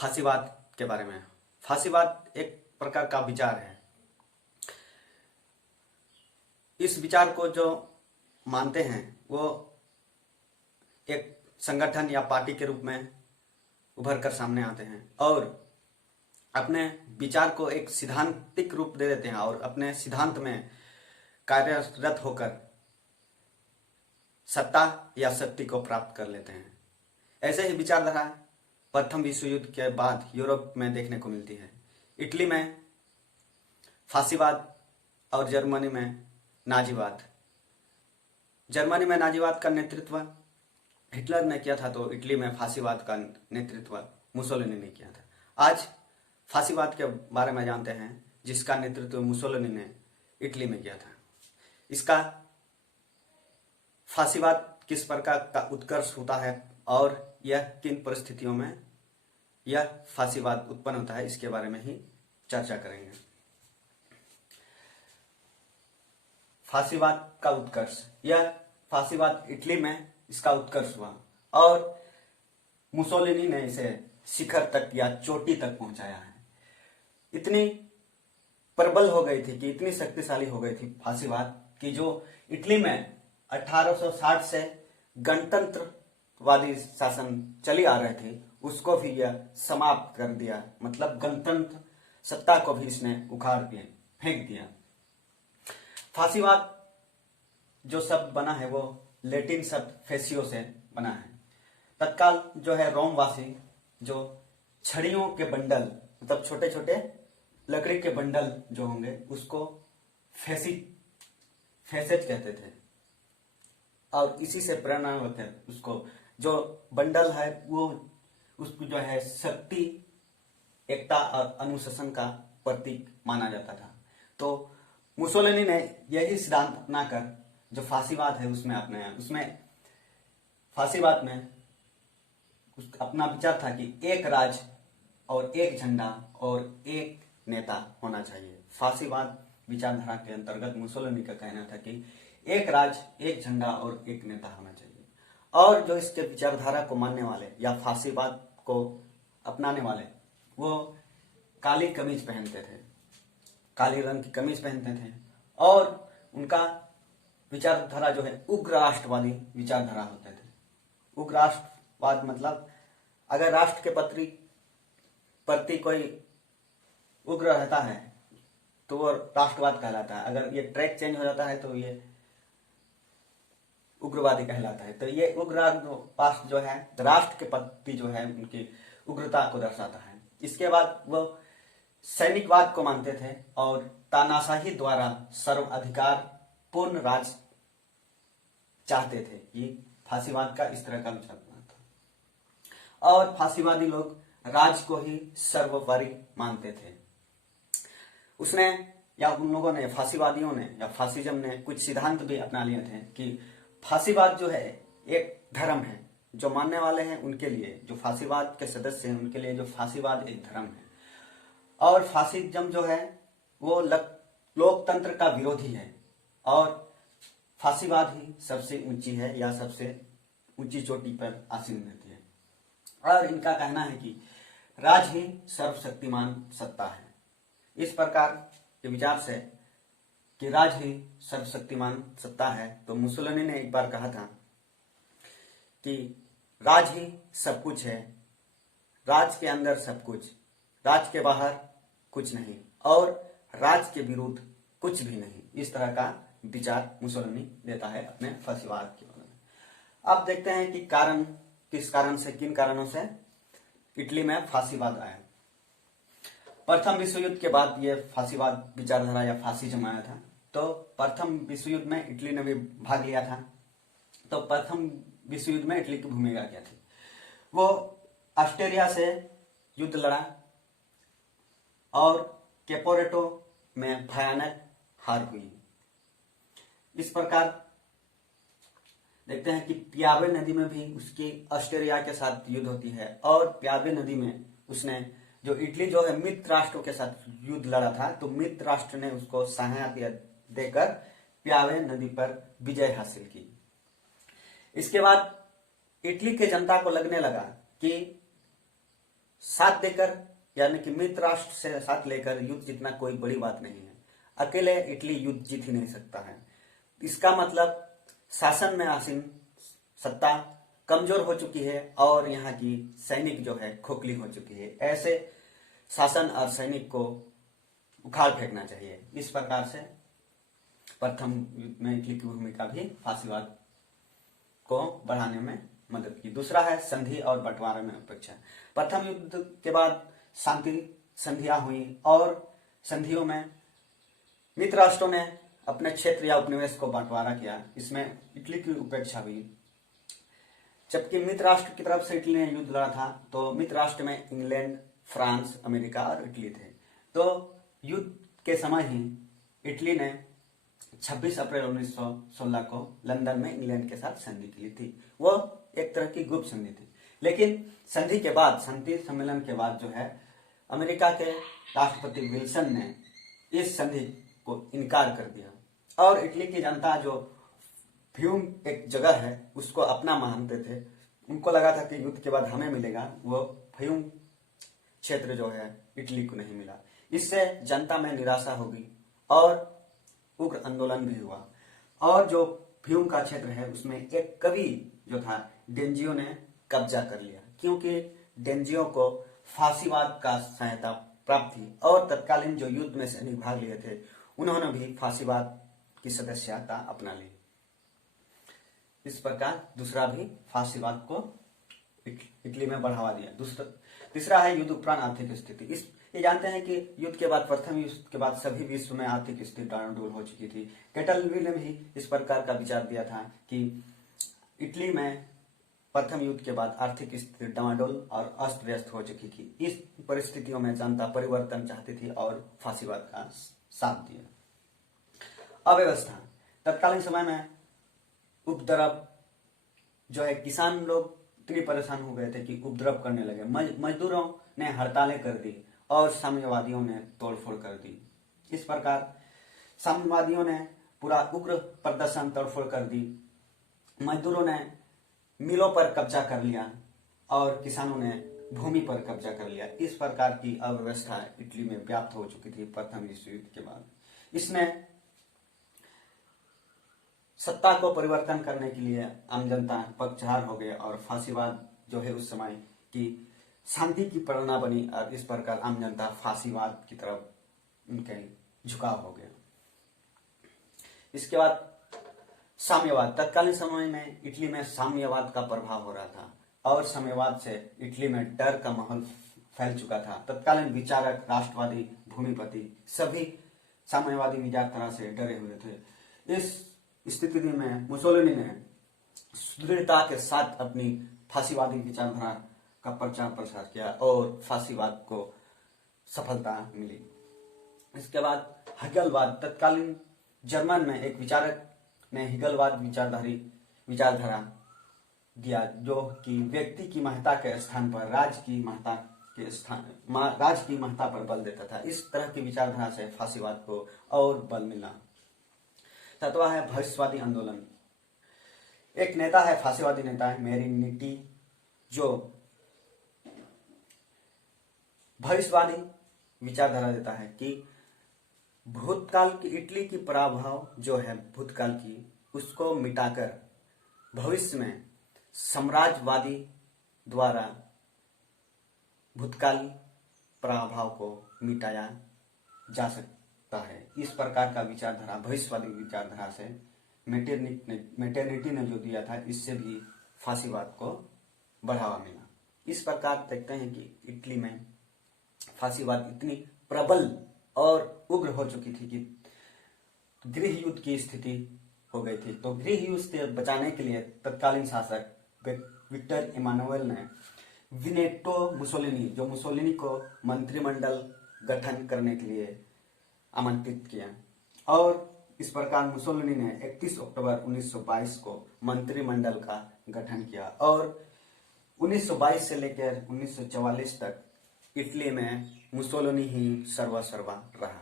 फांसीवाद के बारे में। फांसीवाद एक प्रकार का विचार है। इस विचार को जो मानते हैं वो एक संगठन या पार्टी के रूप में उभर कर सामने आते हैं और अपने विचार को एक सिद्धांतिक रूप दे देते हैं और अपने सिद्धांत में कार्यरत होकर सत्ता या शक्ति को प्राप्त कर लेते हैं। ऐसे ही विचारधारा प्रथम विश्व युद्ध के बाद यूरोप में देखने को मिलती है। इटली में फांसीवाद और जर्मनी में नाजीवाद। जर्मनी में नाजीवाद का नेतृत्व हिटलर ने किया था, तो इटली में फांसीवाद का नेतृत्व मुसोलिनी ने किया था। आज फांसीवाद के बारे में जानते हैं, जिसका नेतृत्व मुसोलिनी ने इटली में किया था। इसका फांसीवाद किस प्रकार का उत्कर्ष होता है और यह किन परिस्थितियों में यह फांसीवाद उत्पन्न होता है, इसके बारे में ही चर्चा करेंगे। फांसीवाद का उत्कर्ष। यह फांसीवाद इटली में इसका उत्कर्ष हुआ और मुसोलिनी ने इसे शिखर तक या चोटी तक पहुंचाया है। इतनी प्रबल हो गई थी कि इतनी शक्तिशाली हो गई थी फांसीवाद कि जो इटली में 1860 से गणतंत्रवादी शासन चली आ रहे थे उसको भी यह समाप्त कर दिया। मतलब गणतंत्र सत्ता को भी इसने उखाड़ के फेंक दिया। फांसीवाद जो शब्द बना है वो लैटिन शब्द फेसियो से बना है। तत्काल जो है रोमवासी जो छड़ियों के बंडल, मतलब छोटे छोटे लकड़ी के बंडल जो होंगे उसको फेसेज कहते थे और इसी से प्रेरणा होते हैं। उसको जो बंडल है वो उसको जो है शक्ति, एकता और अनुशासन का प्रतीक माना जाता था। तो मुसोलिनी ने यही सिद्धांत अपनाकर जो फांसीवाद है उसमें अपनाया। उसमें फांसीवाद में अपना विचार था कि एक राज्य और एक झंडा और एक नेता होना चाहिए। फांसीवाद विचारधारा के अंतर्गत मुसोलिनी का कहना था कि एक राज्य, एक झंडा और एक नेता होना चाहिए। और जो इसके विचारधारा को मानने वाले या फांसीवाद को अपनाने वाले वो काली कमीज पहनते थे, काली रंग की कमीज पहनते थे और उनका विचारधारा जो है उग्र राष्ट्रवादी विचारधारा होते थे। उग्र राष्ट्रवाद मतलब अगर राष्ट्र के प्रति कोई उग्र रहता है तो वो राष्ट्रवाद कहलाता है। अगर ये ट्रैक चेंज हो जाता है तो ये उग्रवादी कहलाता है। तो ये उग्रवाद जो है राष्ट्र के प्रति जो है उनकी उग्रता को दर्शाता है। इसके बाद वो सैनिकवाद को मानते थे और तानाशाही द्वारा सर्वाधिकार पूर्ण राज चाहते थे। ये फांसीवाद का इस तरह का विचार था और फांसीवादी लोग राज को ही सर्वोपरि मानते थे। उसने या उन लोगों ने, फांसीवादियों ने या फासिज्म ने कुछ सिद्धांत भी अपना लिए थे कि फांसीवाद जो है एक धर्म है। जो मानने वाले हैं उनके लिए, जो फांसीवाद के सदस्य हैं उनके लिए जो फांसीवाद एक धर्म है और फासिज्म जो है वो लोकतंत्र का विरोधी है और फांसीवाद ही सबसे ऊंची है या सबसे ऊंची चोटी पर आसीन रहती है। और इनका कहना है कि राज ही सर्वशक्तिमान सत्ता है। इस प्रकार के विचार से कि राज ही सर्वशक्तिमान सत्ता है, तो मुसोलिनी ने एक बार कहा था कि राज ही सब कुछ है, राज के अंदर सब कुछ, राज के बाहर कुछ नहीं और राज के विरुद्ध कुछ भी नहीं। इस तरह का विचार मुसोलिनी देता है अपने फांसीवाद के बारे में। अब देखते हैं कि कारण, किस कारण से, किन कारणों से इटली में फांसीवाद आया। प्रथम विश्व युद्ध के बाद ये फांसीवाद विचारधारा या फासिज्म आया था। तो प्रथम विश्व युद्ध में इटली ने भी भाग लिया था। तो प्रथम विश्व युद्ध में इटली की भूमिका क्या थी? वो ऑस्ट्रिया से युद्ध लड़ा और कैपोरेटो में भयानक हार हुई। इस प्रकार देखते हैं कि पियावे नदी में भी उसकी ऑस्ट्रिया के साथ युद्ध होती है और पियावे नदी में उसने जो इटली जो है मित्र राष्ट्रों के साथ युद्ध लड़ा था, तो मित्र राष्ट्र ने उसको सहायता देकर पियावे नदी पर विजय हासिल की। इसके बाद इटली के जनता को लगने लगा कि साथ देकर, यानी कि मित्र राष्ट्र से साथ लेकर युद्ध जीतना कोई बड़ी बात नहीं है। अकेले इटली युद्ध जीत ही नहीं सकता है। इसका मतलब शासन में आसीन सत्ता कमजोर हो चुकी है और यहाँ की सैनिक जो है खोखली हो चुकी है। ऐसे शासन और सैनिक को उखाड़ फेंकना चाहिए। इस प्रकार से प्रथम युद्ध में इटली की भूमिका भी फासीवाद को बढ़ाने में मदद की। दूसरा है संधि और बंटवारा में अपेक्षा। प्रथम युद्ध के बाद शांति संधियां हुई और संधियों में मित्र राष्ट्रों ने अपने क्षेत्र या उपनिवेश को बंटवारा किया। इसमें इटली की उपेक्षा हुई। जबकि मित्र राष्ट्र की तरफ से इटली ने युद्ध लड़ा था तो मित्र राष्ट्र में इंग्लैंड, फ्रांस, अमेरिका और इटली थे। तो युद्ध के समय ही इटली ने 26 अप्रैल 1916 को लंदन में इंग्लैंड के साथ संधि की थी। वो एक तरह की गुप्त संधि थी। लेकिन संधि के बाद, शांति सम्मेलन के बाद जो है, अमेरिका के राष्ट्रपति विल्सन ने इस संधि को इनकार कर दिया और इटली की जनता जो फ्यूम एक जगह है उसको अपना मानते थे। उनको लगा था कि युद्ध के बाद हमें मिलेगा, वो फ्यूम क्षेत्र जो है इटली को नहीं मिला। इससे जनता में निराशा होगी और उग्र आंदोलन भी हुआ। और जो फ्यूम का क्षेत्र है उसमें एक कवि जो था डेंजियो ने कब्जा कर लिया, क्योंकि डेंजियो को फांसीवाद का सहायता प्राप्त थी और तत्कालीन जो युद्ध में सैनिक भाग लिए थे उन्होंने भी फांसीवाद की सदस्यता अपना ली। इस प्रकार दूसरा भी फांसीवाद को इटली में बढ़ावा दिया। तीसरा है युद्ध उपरांत आर्थिक स्थिति। ये जानते हैं कि युद्ध के बाद, प्रथम युद्ध के बाद सभी विश्व में आर्थिक स्थिति डावाडोल हो चुकी थी। कैटलविल ने भी इस प्रकार का विचार दिया था कि इटली में प्रथम युद्ध के बाद आर्थिक स्थिति डावाडोल और अस्त व्यस्त हो चुकी थी। इस परिस्थितियों में जनता परिवर्तन चाहती थी और फांसीवाद का साथ दिया। अव्यवस्था। तत्कालीन समय में उपद्रव जो है, किसान लोग इतनी परेशान हो गए थे कि उपद्रव करने लगे। मजदूरों ने हड़तालें कर दी और साम्यवादियों ने तोड़फोड़ कर दी। इस प्रकार साम्यवादियों ने पूरा उग्र प्रदर्शन, तोड़फोड़ कर दी। मजदूरों ने मिलों पर कब्जा कर लिया और किसानों ने भूमि पर कब्जा कर लिया। इस प्रकार की अव्यवस्था इटली में व्याप्त हो चुकी थी प्रथम विश्व युद्ध के बाद। इसमें सत्ता को परिवर्तन करने के लिए आम जनता पक्षधर हो गए और फांसीवाद जो है उस समय की शांति की प्रेरणा बनी और इस प्रकार आम जनता फांसीवाद की तरफ उनके झुकाव हो गया। इसके बाद साम्यवाद। तत्कालीन समय में इटली में साम्यवाद का प्रभाव हो रहा था और साम्यवाद से इटली में डर का माहौल फैल चुका था। तत्कालीन विचारक, राष्ट्रवादी, भूमिपति सभी साम्यवादी विचारधारा से डरे हुए थे। इस स्थिति में मुसोलिनी ने सुदृढ़ता के साथ अपनी फांसीवादी विचारधारा का प्रचार प्रसार किया और फांसीवाद को सफलता मिली। इसके बाद हेगलवाद। तत्कालीन जर्मन में एक विचारक ने हेगलवाद विचारधारा दिया, जो कि व्यक्ति की महत्ता के स्थान पर राज्य की महत्ता पर बल देता था। इस तरह की विचारधारा से फांसीवाद को और बल मिला। तत्वा है भविष्यवादी आंदोलन। एक नेता है, फांसीवादी नेता है मेरिनिटी, जो भविष्यवादी विचारधारा देता है कि भूतकाल की इटली की पराभव जो है भूतकाल की, उसको मिटाकर भविष्य में साम्राज्यवादी द्वारा भूतकाल पराभव को मिटाया जा सकता है। इस प्रकार का विचारधारा भविष्यवादी विचारधारा से मेटर्निटी ने जो दिया था, इससे भी फांसीवाद को बढ़ावा मिला। इस प्रकार देखते हैं कि इटली में फांसीवाद इतनी प्रबल और उग्र हो चुकी थी कि गृह युद्ध की स्थिति हो गई थी। तो गृह युद्ध से बचाने के लिए तत्कालीन शासक विक्टर इमानुएल ने विनेटो मुसोलिनी, जो मुसोलिनी को मंत्रिमंडल गठन करने के लिए आमंत्रित किया और इस प्रकार मुसोलिनी ने 31 अक्टूबर 1922 को मंत्रिमंडल का गठन किया और 1922 से लेकर 1944 तक इटली में मुसोलिनी ही सर्वसर्वा रहा।